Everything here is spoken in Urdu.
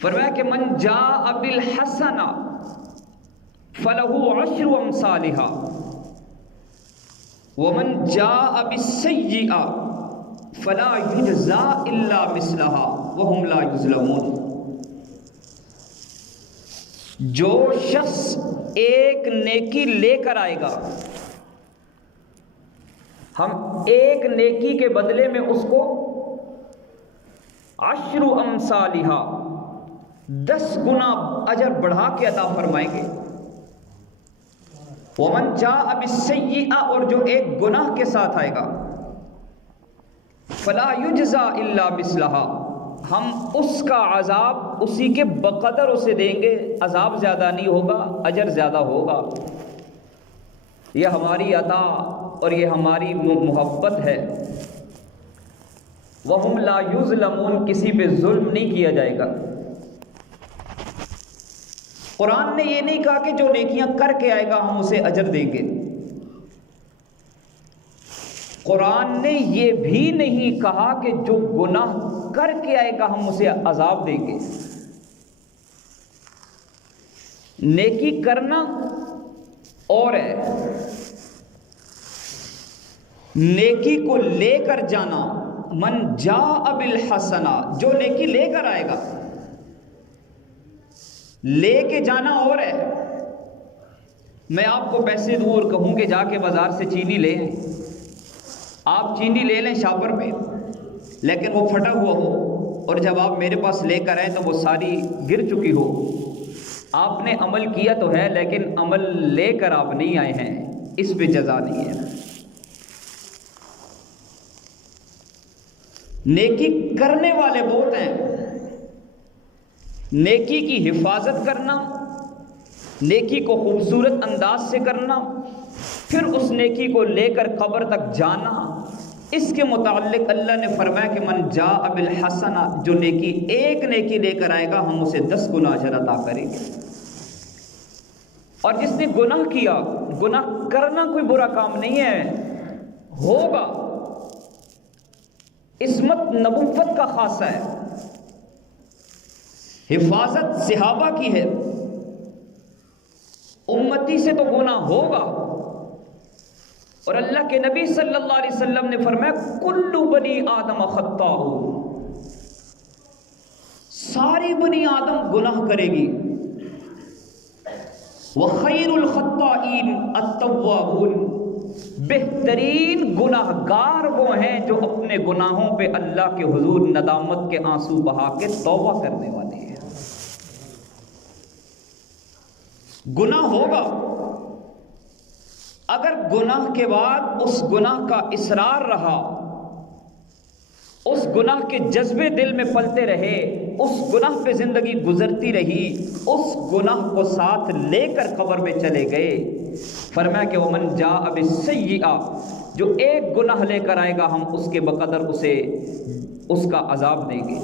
فرمایا کہ من جاء بالحسنہ فلہ عشر امثالہا ومن جاء بالسیئہ فلا یجزا الا مثلہا وہم لا یظلمون۔ جو شخص ایک نیکی لے کر آئے گا، ہم ایک نیکی کے بدلے میں اس کو عشر امثالہا 10 گنا اجر بڑھا کے عطا فرمائیں گے۔ ومن جاء بالسیئہ، اور جو ایک گناہ کے ساتھ آئے گا، فلا یجزا الا مثلہا، ہم اس کا عذاب اسی کے بقدر اسے دیں گے، عذاب زیادہ نہیں ہوگا، اجر زیادہ ہوگا۔ یہ ہماری عطا اور یہ ہماری محبت ہے۔ وَهُمْ لَا يُظْلَمُونَ، کسی پہ ظلم نہیں کیا جائے گا۔ قرآن نے یہ نہیں کہا کہ جو نیکیاں کر کے آئے گا ہم اسے اجر دیں گے۔ قرآن نے یہ بھی نہیں کہا کہ جو گناہ کر کے آئے گا ہم اسے عذاب دیں گے۔ نیکی کرنا اور ہے، نیکی کو لے کر جانا، من جاء بالحسنہ، جو نیکی لے کر آئے گا، لے کے جانا اور ہے۔ میں آپ کو پیسے دوں اور کہوں کہ جا کے بازار سے چینی لے، آپ چینی لے لیں شاپر پہ، لیکن وہ پھٹا ہوا ہو، اور جب آپ میرے پاس لے کر آئیں تو وہ ساری گر چکی ہو۔ آپ نے عمل کیا تو ہے، لیکن عمل لے کر آپ نہیں آئے ہیں، اس پہ جزا نہیں ہے۔ نیکی کرنے والے بہت ہیں۔ نیکی کی حفاظت کرنا، نیکی کو خوبصورت انداز سے کرنا، پھر اس نیکی کو لے کر قبر تک جانا، اس کے متعلق اللہ نے فرمایا کہ من جاء بالحسنہ، جو نیکی ایک نیکی لے کر آئے گا ہم اسے 10 گنا اجر عطا کریں گے۔ اور جس نے گناہ کیا، گناہ کرنا کوئی برا کام نہیں ہے، ہوگا، عصمت نبوت کا خاصہ ہے، حفاظت صحابہ کی ہے، امتی سے تو گناہ ہوگا۔ اور اللہ کے نبی صلی اللہ علیہ وسلم نے فرمایا کل بنی آدم خطاء، ساری بنی آدم گناہ کرے گی، وخیر الخطائین التوابون، بہترین گناہ گار وہ ہیں جو اپنے گناہوں پہ اللہ کے حضور ندامت کے آنسو بہا کے توبہ کرنے والے ہیں۔ گناہ ہوگا، اگر گناہ کے بعد اس گناہ کا اصرار رہا، اس گناہ کے جذبے دل میں پلتے رہے، اس گناہ پہ زندگی گزرتی رہی، اس گناہ کو ساتھ لے کر قبر میں چلے گئے، فرمایا کہ ومن جاء بالسیئہ، جو ایک گناہ لے کر آئے گا ہم اس کے بقدر اسے اس کا عذاب دیں گے۔